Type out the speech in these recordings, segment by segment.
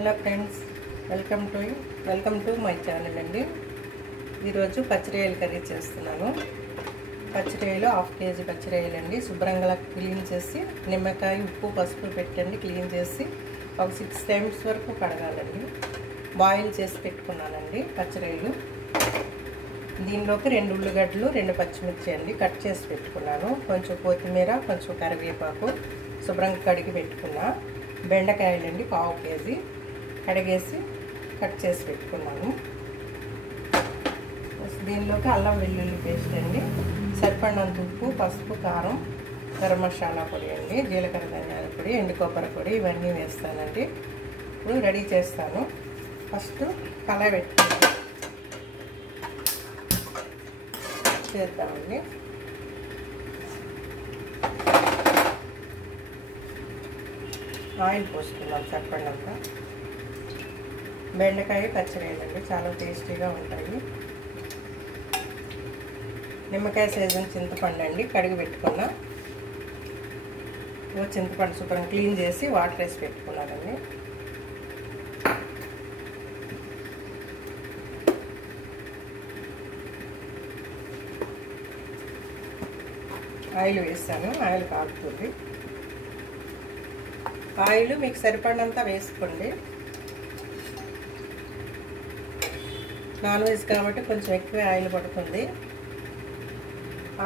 Hello friends, welcome to my channel అండి. ఈరోజు పచ్చిరొయ్యల curry చేస్తున్నాను. పచ్చిరొయ్యలు 1/2 కేజీ పచ్చిరొయ్యలు అండి. శుభ్రంగా క్లీన్ చేసి నిమ్మకాయ, ఉప్పు, పసుపు పెట్టండి. క్లీన్ చేసి ఒక 6 టైమ్స్ వరకు కడగాలండి. బాయిల్ చేసి పెట్టుకున్నానండి పచ్చిరొయ్యలు. దీనిలోకి 2 ఉల్లిగడ్డలు, 2 పచ్చిమిర్చి అండి కట్ చేసి పెట్టుకున్నాను. కొంచెం కొత్తిమీర, కొంచెం కరివేపాకు శుభ్రంగా కడిగి పెట్టుకున్నా. బెండకాయలండి 1/2 కేజీ కడిగేసి కట్ చేసి పెట్టుకున్నాను. దీనిలోకి అల్లం వెల్లుల్లి పేస్ట్ అండి, సరిపడినంత ఉప్పు, పసుపు, కారం, గరం మసాలా పొడి అండి, జీలకర్ర ధనియాల పొడి, ఎండు కొబ్బరి పొడి ఇవన్నీ వేస్తానండి. ఇప్పుడు రెడీ చేస్తాను. ఫస్ట్ కళాయి పెట్టుకుంటాను చేద్దామండి. ఆయిల్ పోసుకున్నాం సరిపడినంత. బెండకాయ పచ్చిరొయ్యలండి చాలా టేస్టీగా ఉంటాయి. నిమ్మకాయ సైజు చింతపండు అండి కడిగి పెట్టుకున్నా. చింతపండు శుభ్రం క్లీన్ చేసి వాటర్ వేసి పెట్టుకున్నానండి. ఆయిల్ వేసాను. ఆయిల్ కాగుతుంది. ఆయిల్ మీకు సరిపడినంత వేసుకోండి. నాన్ వెజ్ కాబట్టి కొంచెం ఎక్కువ ఆయిల్ పడుతుంది.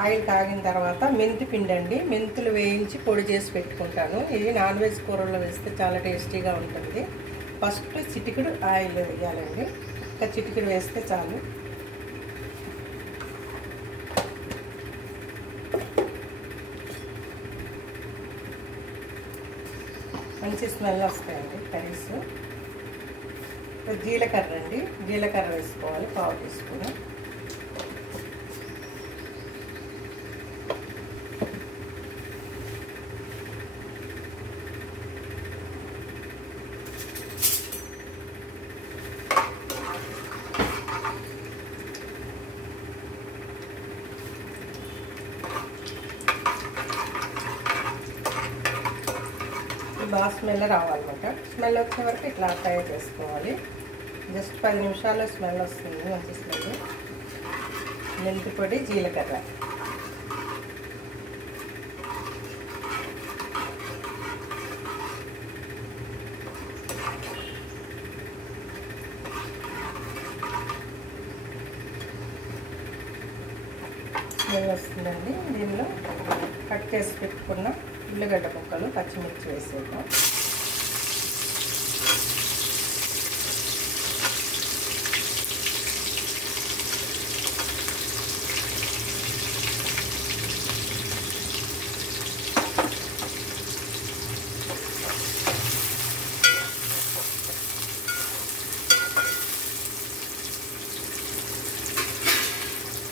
ఆయిల్ కాగిన తర్వాత మెంతి పిండి అండి, మెంతులు వేయించి పొడి చేసి పెట్టుకుంటాను. ఇది నాన్ వెజ్ కూరల్లో వేస్తే చాలా టేస్టీగా ఉంటుంది. ఫస్ట్ చిటికెడు ఆయిల్ వేయాలండి. ఒక చిటికెడు వేస్తే చాలు. మంచి స్మెల్ వస్తాయండి కర్రీస్. జీలకర్ర అండి, జీలకర్ర వేసుకోవాలి 1/2 టీ స్పూన్. బాగా స్మెల్ రావాలన్నమాట. స్మెల్ వచ్చే వరకు ఇట్లా ఫ్రై చేసుకోవాలి. జస్ట్ 10 నిమిషాల్లో స్మెల్ వస్తుంది, మంచి స్మెల్. మెంతి పొడి, జీలకర్ర, స్మెల్ వస్తుందండి. దీనిలో కట్ చేసి పెట్టుకున్న ఉల్లిగడ్డ ముక్కలు, పచ్చిమిర్చి వేసేద్దాం.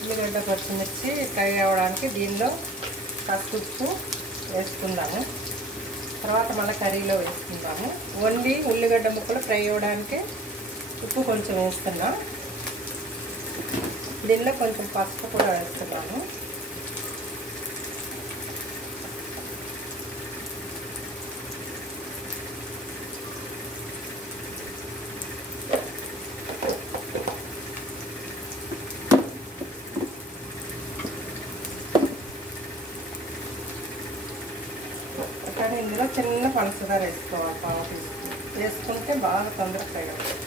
ఉల్లిగడ్డ, పచ్చిమిర్చి ఫ్రై అవ్వడానికి దీనిలో పసుపు వేసుకుందాము. తర్వాత మళ్ళీ కర్రీలో వేసుకుందాము. ఓన్లీ ఉల్లిగడ్డ ముక్కలు ఫ్రై అవ్వడానికి ఉప్పు కొంచెం వేస్తున్నా. దీనిలో కొంచెం పసుపు కూడా వేస్తున్నాను. కానీ ఇందులో చిన్న పంచదార వేసుకోవాలి 1/2 టీ స్పూన్. వేసుకుంటే బాగా తొందరగా ఫ్రై అవుతుంది.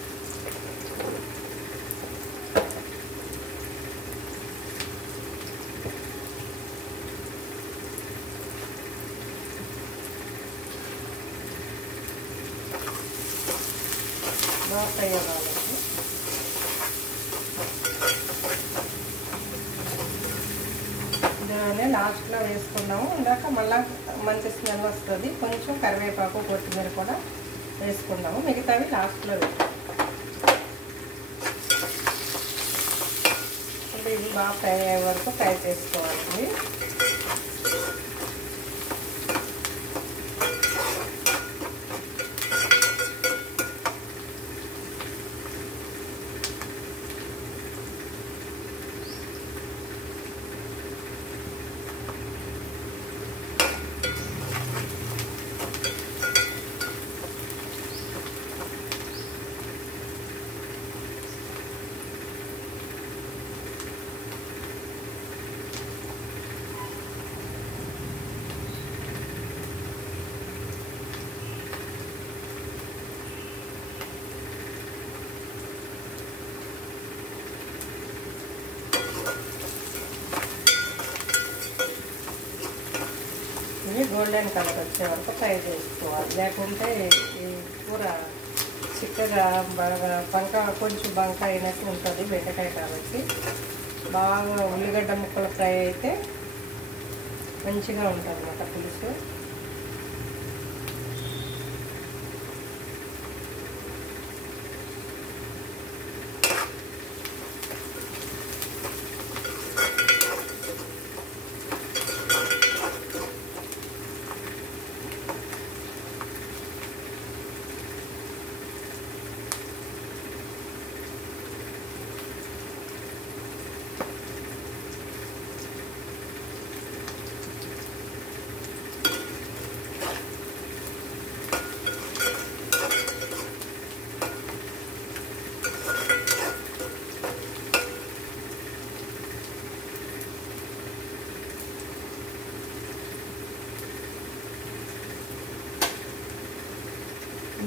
బాగా ఫ్రై అవ్వాలండి. ఇందులోనే లాస్ట్లో వేసుకున్నాము. ఇందాక మళ్ళీ మంచి స్మెల్ వస్తుంది. కొంచెం కరివేపాకు, కొత్తిమీర కూడా వేసుకున్నాము. మిగతావి లాస్ట్లో వేస్తాం. అంటే ఇది బాగా ఫ్రై అయ్యే వరకు ఫ్రై చేసుకోవాలి. గోల్డెన్ కలర్ వచ్చే వరకు ఫ్రై చేసుకోవాలి. లేకుంటే ఈ కూర చిక్కగా బాగా కొంచెం బంక అయినట్టు ఉంటుంది బెండకాయ కాబట్టి. బాగా ఉల్లిగడ్డ ముక్కలు ఫ్రై అయితే మంచిగా ఉంటుంది అన్నమాట పులుసు.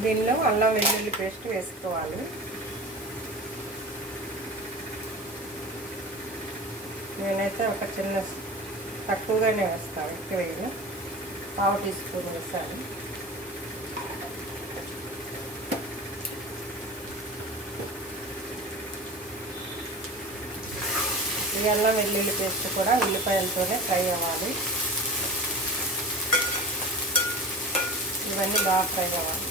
దీనిలో అల్లం వెల్లుల్లి పేస్ట్ వేసుకోవాలి. నేనైతే ఒక చిన్న తక్కువగానే వేస్తాను, ఎక్కువ వేయను, 1/2 టీ స్పూన్ వేస్తాను. ఈ అల్లం వెల్లుల్లి పేస్ట్ కూడా ఉల్లిపాయలతోనే ఫ్రై అవ్వాలి. ఇవన్నీ బాగా ఫ్రై అవ్వాలి.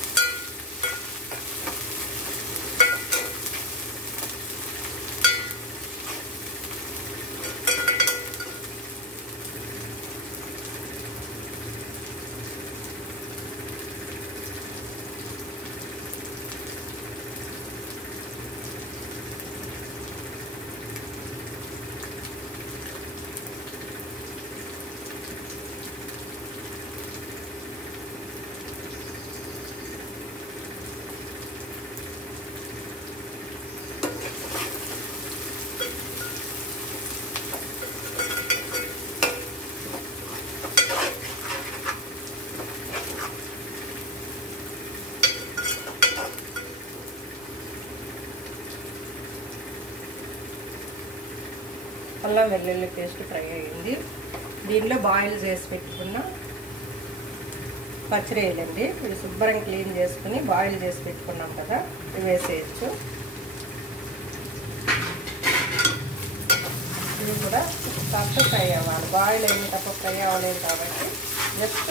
అల్లం వెల్లుల్లి పేస్ట్ ఫ్రై అయ్యింది. దీనిలో బాయిల్ చేసి పెట్టుకున్న పచ్చిరొయ్యలండి. ఇవి శుభ్రంగా క్లీన్ చేసుకుని బాయిల్ చేసి పెట్టుకున్నాం కదా, ఇవి వేసేయచ్చు. ఇవి కూడా కాస్త ఫ్రై అవ్వాలి. బాయిల్ అయినప్పుడు ఫ్రై అవ్వలేదు కాబట్టి జస్ట్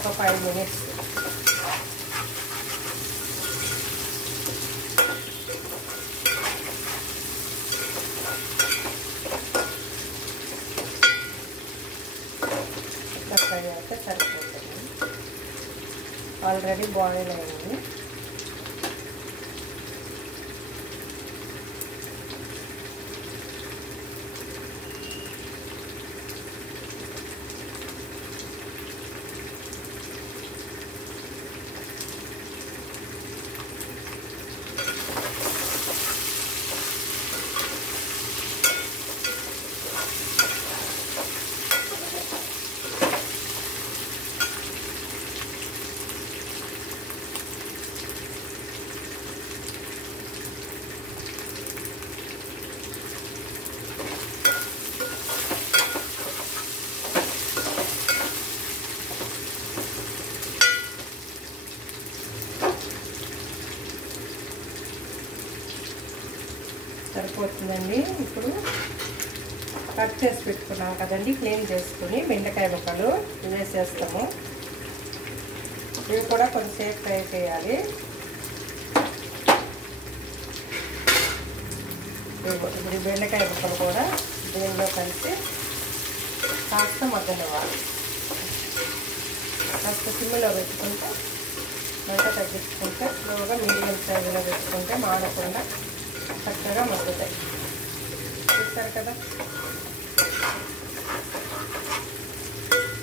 ఒక 5 మినిట్స్. ఫ్రై అయితే సరిపోతుంది. ఆల్రెడీ బాయిల్ అయింది. సరిపోతుందండి. ఇప్పుడు కట్ చేసి పెట్టుకున్నాం కదండి, క్లీన్ చేసుకుని బెండకాయ ముక్కలు వేసేస్తాము. ఇవి కూడా కొంచెంసేపు ఫ్రై చేయాలి. ఇప్పుడు బెండకాయ ముక్కలు కూడా దీనిలో కలిసి కాస్త మగ్గనివ్వాలి. కాస్త సిమ్లో పెట్టుకుంటే, మంట తగ్గించుకుంటే, స్లోగా మీడియం సైజులో పెట్టుకుంటే మాడకుండా చక్కగా మగ్గుతాయి. చూస్తారు కదా,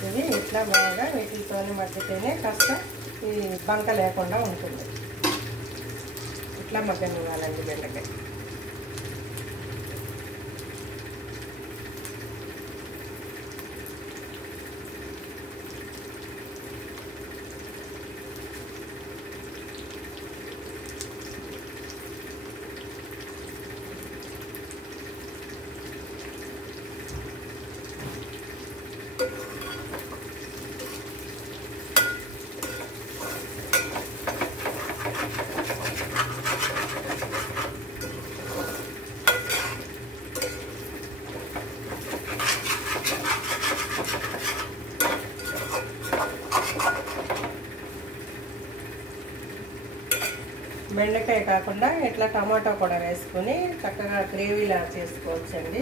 ఇది ఇట్లా బాగా వీటితోనే మగ్గితేనే కాస్త ఈ బంక లేకుండా ఉంటుంది. ఇట్లా మగ్గనివ్వాలండి బెండకాయ. బెండకాయ కాకుండా ఇట్లా టమాటో కూడా వేసుకొని చక్కగా గ్రేవీలా చేసుకోవచ్చండి.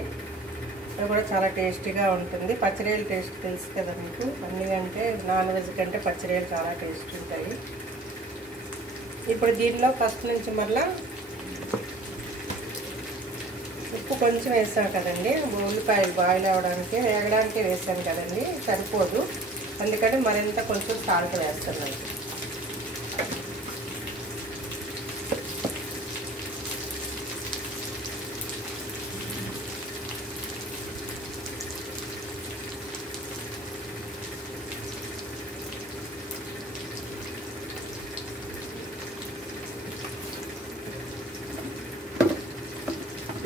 అది కూడా చాలా టేస్టీగా ఉంటుంది. పచ్చిరొయ్యలు టేస్ట్ తెలుసు కదా మీకు, అన్ని కంటే నాన్ వెజ్ కంటే పచ్చిరొయ్యలు చాలా టేస్ట్ ఉంటాయి. ఇప్పుడు దీనిలో ఫస్ట్ నుంచి మళ్ళీ ఉప్పు కొంచెం వేసాం కదండి, ఉల్లిపాయలు బాయిల్ అవ్వడానికి వేగడానికి వేసాం కదండి, సరిపోదు. అందుకని మరింత కొంచెం సాల్ట్ వేస్తున్నాను.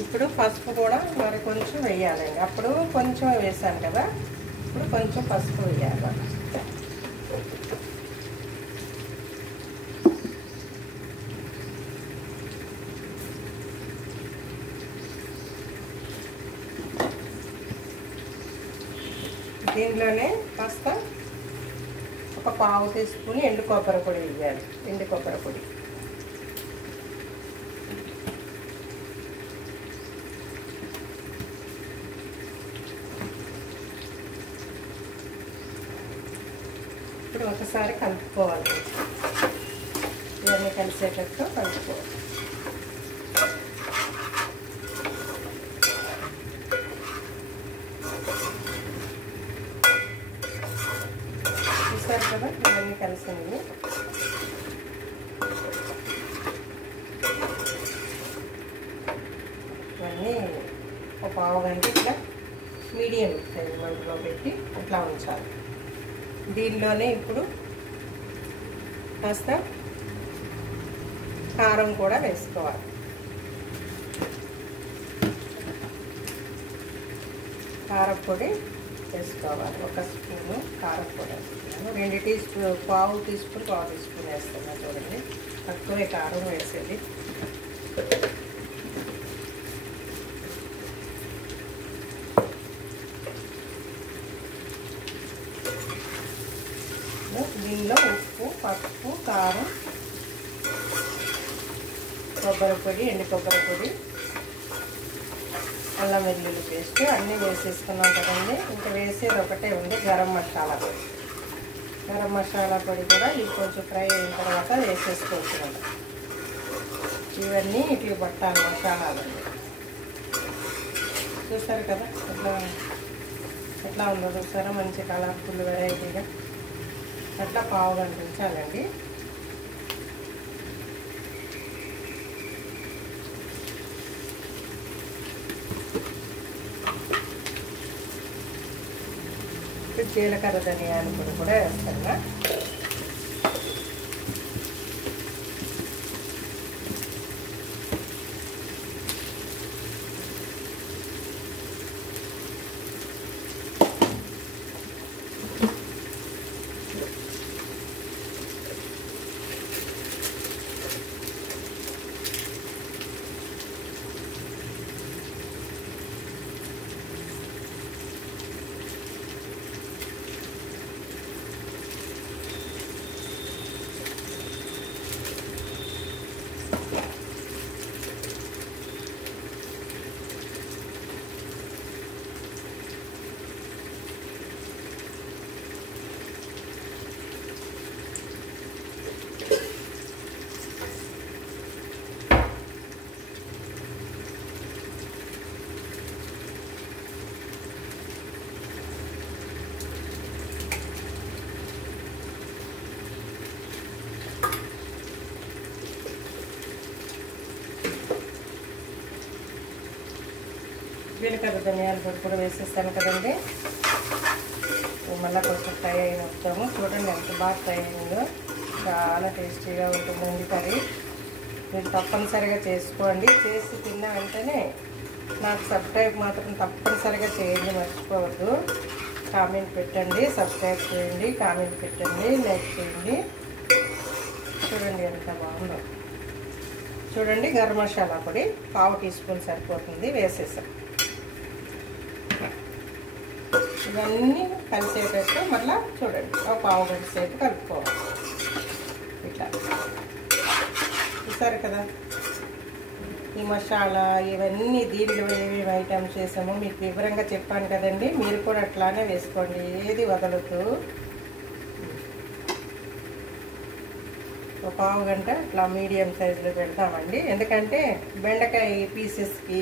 ఇప్పుడు పసుపు కూడా మరి కొంచెం వేయాలండి. అప్పుడు కొంచెం వేసాను కదా, ఇప్పుడు కొంచెం పసుపు వేయాలి. దీనిలోనే కాస్త ఒక పావు టీ స్పూన్ ఎండు కొబ్బరి పొడి వేయాలి. ఎండు కొబ్బరి పొడి ఇప్పుడు ఒకసారి కలుపుకోవాలి. ఇవన్నీ కలిసేటట్టు కలుపుకోవాలి. చూసారు కదా, ఇవన్నీ కలిసింది. ఇవన్నీ ఒక పావు గంట ఇట్లా మీడియం మంటలో పెట్టి అట్లా ఉంచాలి. దీనిలోనే ఇప్పుడు కాస్త కారం కూడా వేసుకోవాలి. కారపొడి వేసుకోవాలి. ఒక స్పూను కారపొడి వేస్తున్నాను. 2 టీ స్పూన్ పావు టీ స్పూన్ వేస్తున్నాను. చూడండి, తక్కువే కారం వేసేది. దీనిలో ఉప్పు, పసుపు, కారం, కొబ్బరి పొడి, ఎండు కొబ్బరి పొడి, అల్లం వెల్లుల్లి పేస్ట్ అన్నీ వేసేసుకున్నాం కదండి. ఇంకా వేసేది ఒకటే ఉంది, గరం మసాలా పొడి. గరం మసాలా పొడి కూడా ఇది కొంచెం ఫ్రై అయిన తర్వాత వేసేసుకుంటున్నాం. ఇవన్నీ ఇట్లా పట్టాలి మసాలాలు. చూస్తారు కదా ఎట్లా ఉందో, చూసారా, మంచి కలర్ఫుల్ వెరైటీగా. అట్లా పావు గంట ఉంచాలండి. జీలకర్ర ధనియాల పొడి కూడా వేస్తాను. జీలకర్ర ధనియాల పొడి కూడా వేసేస్తాను కదండి. మళ్ళీ కొంచెం ఫ్రై అయిన వస్తాము. చూడండి ఎంత బాగా ఫ్రై అయిందో, చాలా టేస్టీగా ఉంటుందండి కర్రీ. మీరు తప్పనిసరిగా చేసుకోండి. చేసి తిన్న వెంటనే నాకు సబ్స్క్రైబ్ మాత్రం తప్పనిసరిగా చేయండి, మర్చిపోవద్దు. కామెంట్ పెట్టండి, సబ్స్క్రైబ్ చేయండి, కామెంట్ పెట్టండి, లైక్ చేయండి. చూడండి ఎంత బాగుందో. చూడండి, గరం మసాలా పొడి పావు టీ స్పూన్ సరిపోతుంది, వేసేసాం. ఇవన్నీ కలిసేటట్టు మళ్ళీ చూడండి ఒక పావు గంట సేపు కలుపుకోవాలి. ఇట్లా చూసారు కదా, ఈ మసాలా ఇవన్నీ దీంట్లో ఏమేమి ఐటమ్స్ చేసామో మీకు వివరంగా చెప్పాను కదండి. మీరు కూడా అట్లానే వేసుకోండి, ఏది వదలొద్దు. ఒక పావు గంట ఇట్లా మీడియం సైజులో పెడతామండి. ఎందుకంటే బెండకాయ పీసెస్కి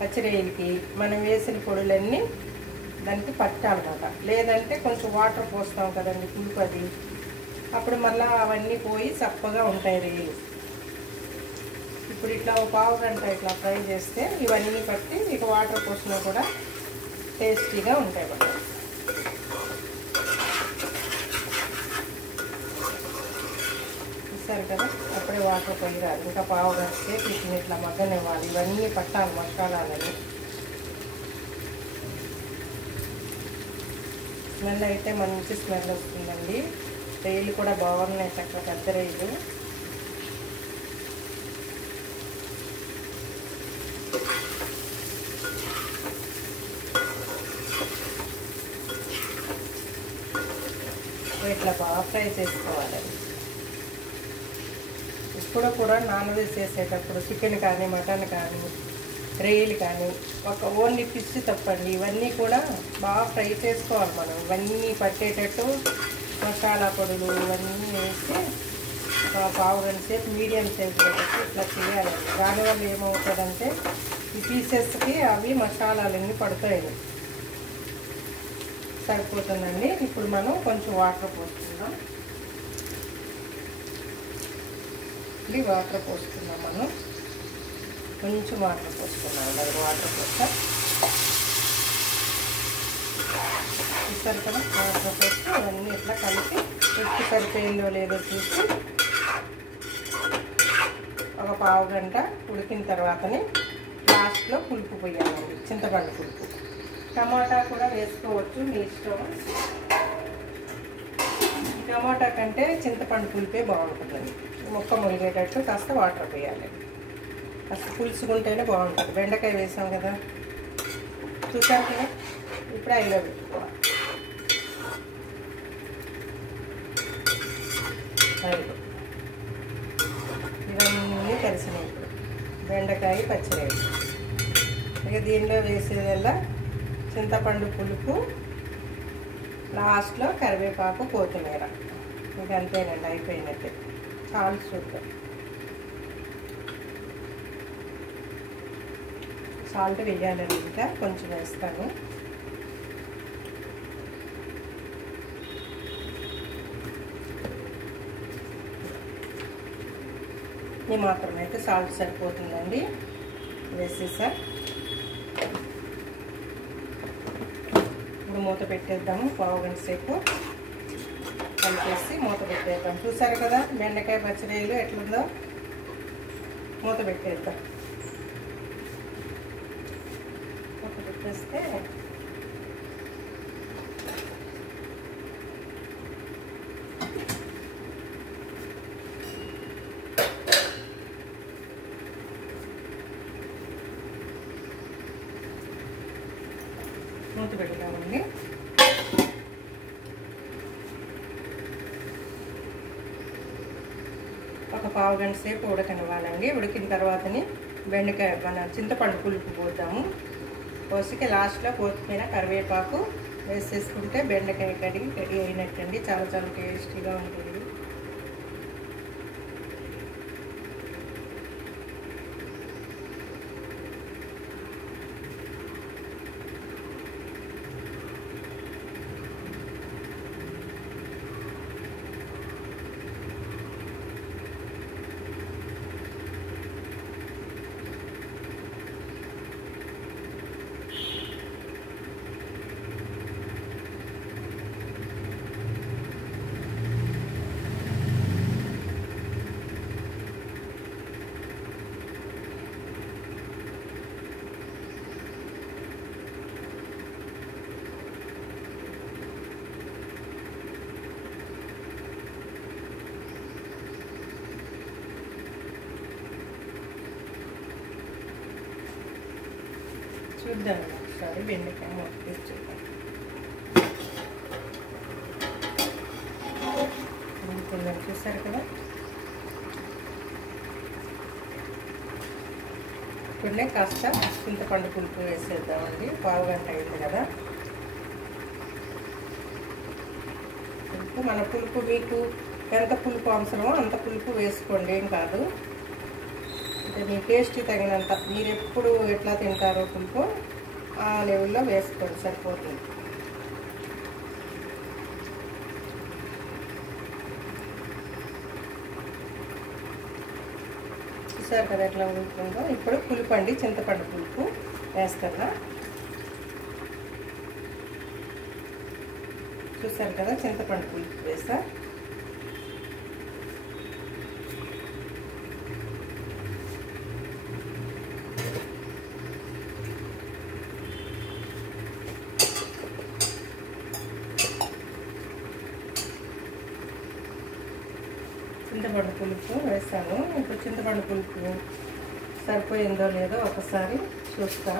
పచ్చిరొయ్యలకి మనం వేసిన పొడులన్నీ దానికి పట్టాలన్నమాట. లేదంటే కొంచెం వాటర్ పోస్తాం కదండి పులుపు, అది అప్పుడు మళ్ళీ అవన్నీ పోయి చప్పగా ఉంటాయి రొయ్యలు. ఇప్పుడు ఇట్లా ఒక పావు గంట ఇట్లా ఫ్రై చేస్తే ఇవన్నీ పట్టి ఇక వాటర్ పోసినా కూడా టేస్టీగా ఉంటాయి అన్నమాట. చూసారు కదా, అప్పుడే వాటర్ పోయిరాదు. ఇంకా పావు గంట సేపు వీటిని ఇట్లా మగ్గనివ్వాలి. ఇవన్నీ పట్టాలి మసాలాలని. స్మెల్ అయితే మంచి స్మెల్ వస్తుందండి. రొయ్యలు కూడా బాగున్నాయి, చక్కగా పెద్ద రొయ్యలు. ఇట్లా బాగా ఫ్రై చేసుకోవాలండి. ఇప్పుడు కూడా నాన్ వెజ్ చేసేటప్పుడు చికెన్ కానీ మటన్ కానీ రొయ్యలు కానీ ఒక ఓన్లీ ఫిష్ తప్పండి, ఇవన్నీ కూడా బాగా ఫ్రై చేసుకోవాలి మనం. ఇవన్నీ పట్టేటట్టు మసాలా పొడులు ఇవన్నీ వేసి ఒక పావు గంట సేపు మీడియం సైజులో పెట్టి ఇట్లా చేయాలండి. దానివల్ల ఏమవుతుందంటే ఈ పీసెస్కి అవి మసాలాలన్నీ పడతాయి. సరిపోతుందండి. ఇప్పుడు మనం కొంచెం వాటర్ పోస్తున్నాం. ఇది వాటర్ పోస్తున్నాం, మనం కొంచెం వాటర్ పోస్తున్నాం. అలాగే వాటర్ పోస్తా చూస్తారు కదా, వాటర్ పోస్తే అవన్నీ ఇట్లా కలిపి ఉప్పు సరిపోయిందో లేదో చూసి ఒక పావు గంట ఉడికిన తర్వాతని లాస్ట్లో పులుపు పోయాలండి, చింతపండు పులుపు. టమాటా కూడా వేసుకోవచ్చు, మీ ఇష్టం. టమాటా కంటే చింతపండు పులిపే బాగుంటుందండి. ముక్క ములిగేటట్టు కాస్త వాటర్ పోయాలి. కాస్త పులుసుకుంటేనే బాగుంటుంది. బెండకాయ వేసాం కదా, చూసాం కదా. ఇప్పుడు ఐలో పెట్టుకోవాలి. ఐలో ఇవన్నీ కలిసినాయి. ఇప్పుడు బెండకాయ పచ్చిరొయ్యలు. ఇక దీనిలో వేసేదల్లా చింతపండు పులుపు, లాస్ట్లో కరివేపాకు, కొత్తిమీర. ఇంక అంతేనండి, అయిపోయినట్టే. చాలా చూద్దాం. సాల్ట్ వేయాలండి, ఇంకా కొంచెం వేస్తాను. ఈ మాత్రం అయితే సాల్ట్ సరిపోతుందండి. వేసేసా. ఇప్పుడు మూత పెట్టేద్దాము. పావు గంట సేపు కలిపేసి మూత పెట్టేద్దాం. చూసారు కదా బెండకాయ పచ్చిరొయ్యలు ఎట్లుందో. మూత పెట్టేద్దాం. మూత పెట్టేస్తే మూత పెడతామండి. ఒక పావు గంట సేపు ఉడకనివ్వాలండి. ఉడికిన తర్వాతని బెండకాయ మన చింతపండు పులుపు పోద్దాము. పోసికి లాస్ట్లో కొత్తిమీర, కరివేపాకు వేసేసుకుంటే బెండకాయ కడిగి రెడీ అయినట్టండి. చాలా చాలా టేస్టీగా ఉంటుంది. చూద్దాం ఒకసారి బెండకాయ మొత్తం చూద్దాం. ఉంటుందని చూసారు కదా. ఇప్పుడే కాస్త చింతపండు పులుపు వేసేద్దామండి. పావుగంట అయింది కదా. మన పులుపు మీకు ఎంత పులుపు అవసరమో అంత పులుపు వేసుకోండి, ఏం కాదు. అంటే మీ టేస్ట్కి తగినంత, మీరు ఎప్పుడు ఎట్లా తింటారో పులుపు ఆ లెవెల్లో వేసుకోండి, సరిపోతుంది. చూసారు కదా ఎట్లా ఉడుకుతుందో. ఇప్పుడు పులుపు అండి, చింతపండు పులుపు వేస్తున్నా. చూసారు కదా చింతపండు పులుపు వేసా. చింతపండు పులుపు వేస్తాను. ఇప్పుడు చింతపండు పులుపు సరిపోయిందో లేదో ఒకసారి చూస్తా.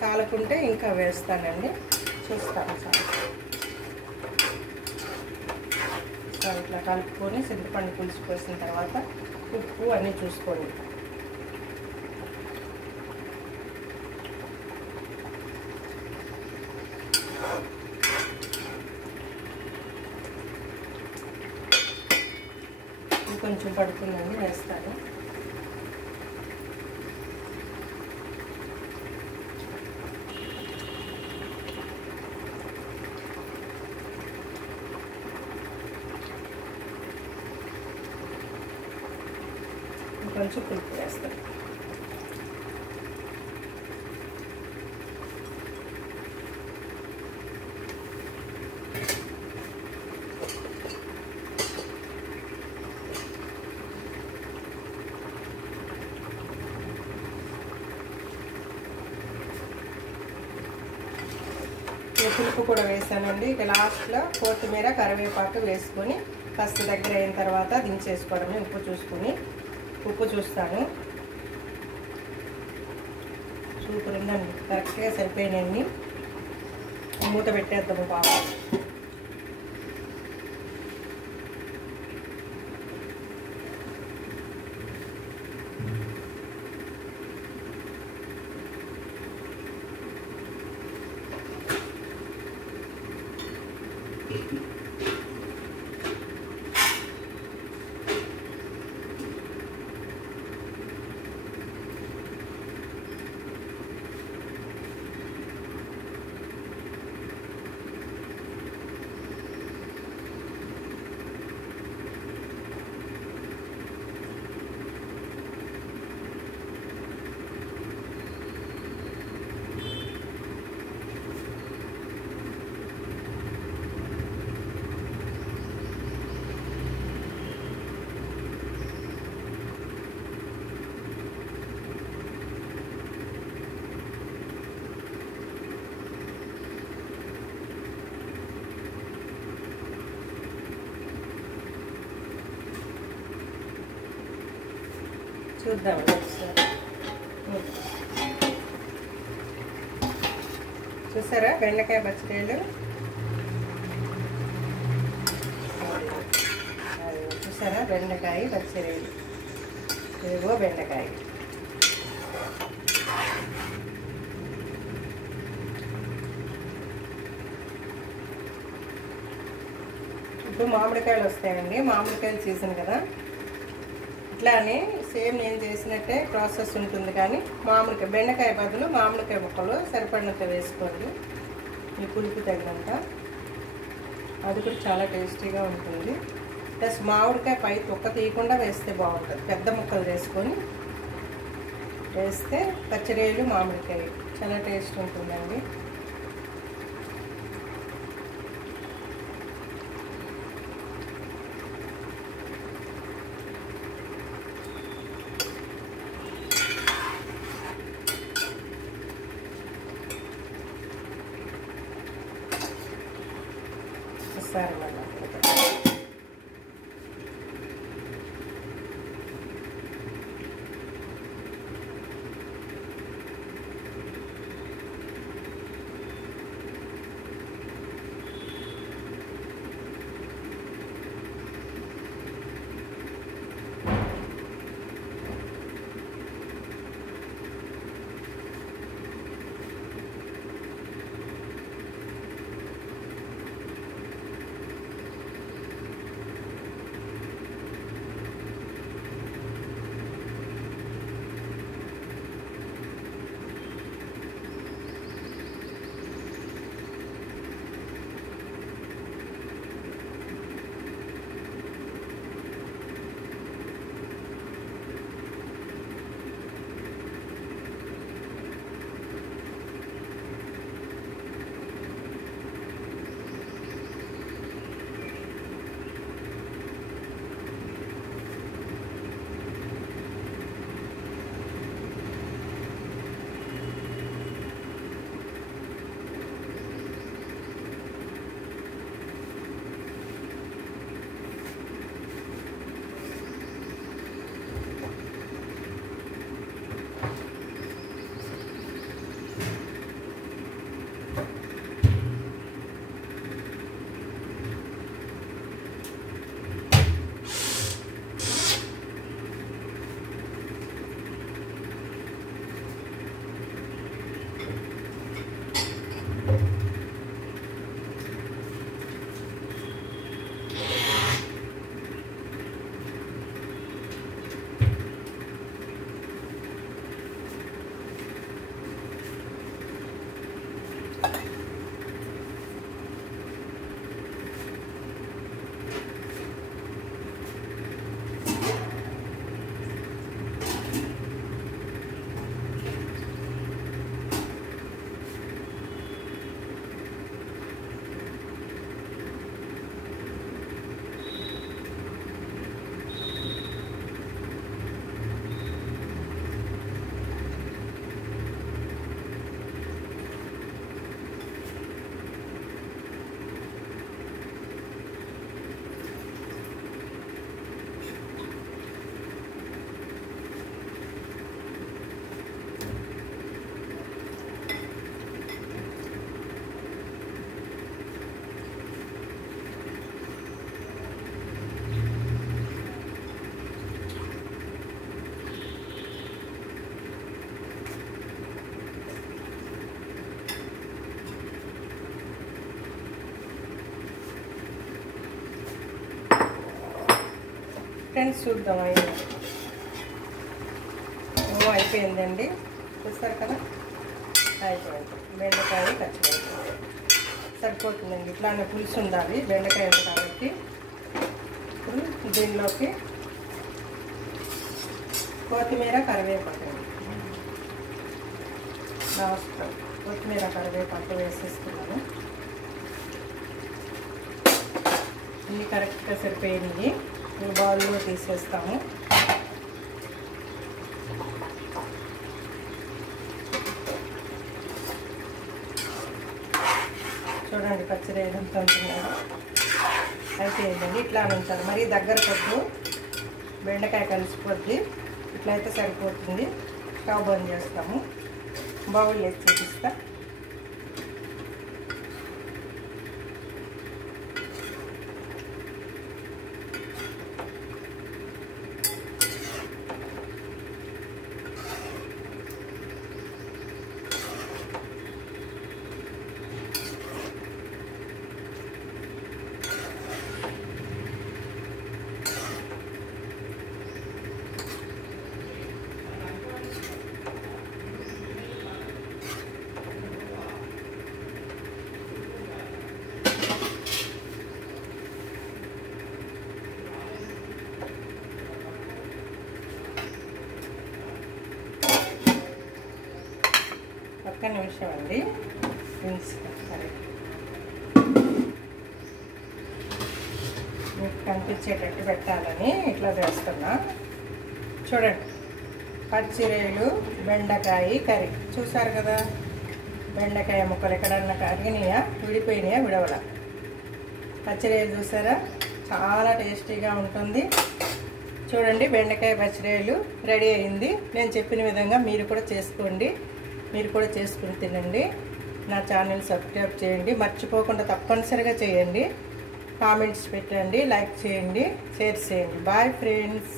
చాలకుంటే ఇంకా వేస్తానండి, చూస్తాను. చాలా ఇట్లా కలుపుకొని చింతపండు పులుసు పోసిన తర్వాత ఉప్పు అన్నీ చూసుకోండి. కొంచెం పడుతుందండి, వేస్తాను. కొంచెం పులుపు వేస్తాను. పులుపు కూడా వేసానండి. ఇక లాస్ట్లో కొత్తిమీర కరివేపాకు వేసుకొని కాస్త దగ్గర అయిన తర్వాత దించేసుకోవడమే. ఉప్పు చూసుకొని ఉప్పు చూస్తాను. సూపర్ ఉందండి, కరెక్ట్గా సరిపోయినండి. మూత పెట్టేద్దాము బాగా. చూద్దాం ఒకసారి. చూసారా బెండకాయ పచ్చడిలు. చూసారా బెండకాయ పచ్చడిలు. ఇదిగో బెండకాయ. ఇప్పుడు మామిడికాయలు వస్తాయండి, మామిడికాయల సీజన్ కదా. ఇట్లానే సేమ్ నేను చేసినట్టే ప్రాసెస్ ఉంటుంది, కానీ మామిడికాయ బెండకాయ బదులు మామిడికాయ ముక్కలు సరిపడినంత వేసుకోండి, మీ పులుపు తగినంత. అది కూడా చాలా టేస్టీగా ఉంటుంది. ప్లస్ మామిడికాయ పై తొక్క తీయకుండా వేస్తే బాగుంటుంది. పెద్ద ముక్కలు వేసుకొని వేస్తే పచ్చడిలు మామిడికాయ చాలా టేస్ట్ ఉంటుందండి. ఒకసారి మళ్ళీ ఫ్రెండ్స్ చూద్దాం అయిపోయిందండి. చూస్తారు కదా, అయిపోయింది. బెండకాయ పచ్చిమిరపకాయ సరిపోతుందండి. ఇట్లానే పులుసు ఉండాలి బెండకాయ కాబట్టి. ఇప్పుడు దీనిలోకి కొత్తిమీర కరివేపాకు, లాస్ట్ కొత్తిమీర కరివేపాకు వేసేస్తున్నాను. ఇన్ని కరెక్ట్గా సరిపోయినాయి. ఈ బౌల్లో తీసేస్తాము. చూడండి పచ్చడి ఎంత ఉంటున్నాయో. అయిపోయిందండి. ఇట్లా ఉంచాలి, మరీ దగ్గర కొద్దు, బెండకాయ కలిసిపోద్ది. ఇట్లయితే సరిపోతుంది. స్టవ్ బంద్ చేస్తాము. బౌల్ వేసి చూపిస్తా. ఒక్క నిమిషం అండి. సరే, మీకు కనిపించేటట్టు పెట్టాలని ఇట్లా చేస్తున్నా. చూడండి, పచ్చిరేలు బెండకాయ కర్రీ చూసారు కదా. బెండకాయ ముక్కలు ఎక్కడన్నా కరిగినాయా, విడిపోయినాయా, విడవల. పచ్చిరేలు చూసారా, చాలా టేస్టీగా ఉంటుంది. చూడండి, బెండకాయ పచ్చిరేలు రెడీ అయింది. నేను చెప్పిన విధంగా మీరు కూడా చేసుకోండి. మీరు కూడా చేసుకుని తినండి. నా ఛానల్ సబ్స్క్రైబ్ చేయండి, మర్చిపోకుండా తప్పనిసరిగా చేయండి. కామెంట్స్ పెట్టండి, లైక్ చేయండి, షేర్ చేయండి. Bye friends.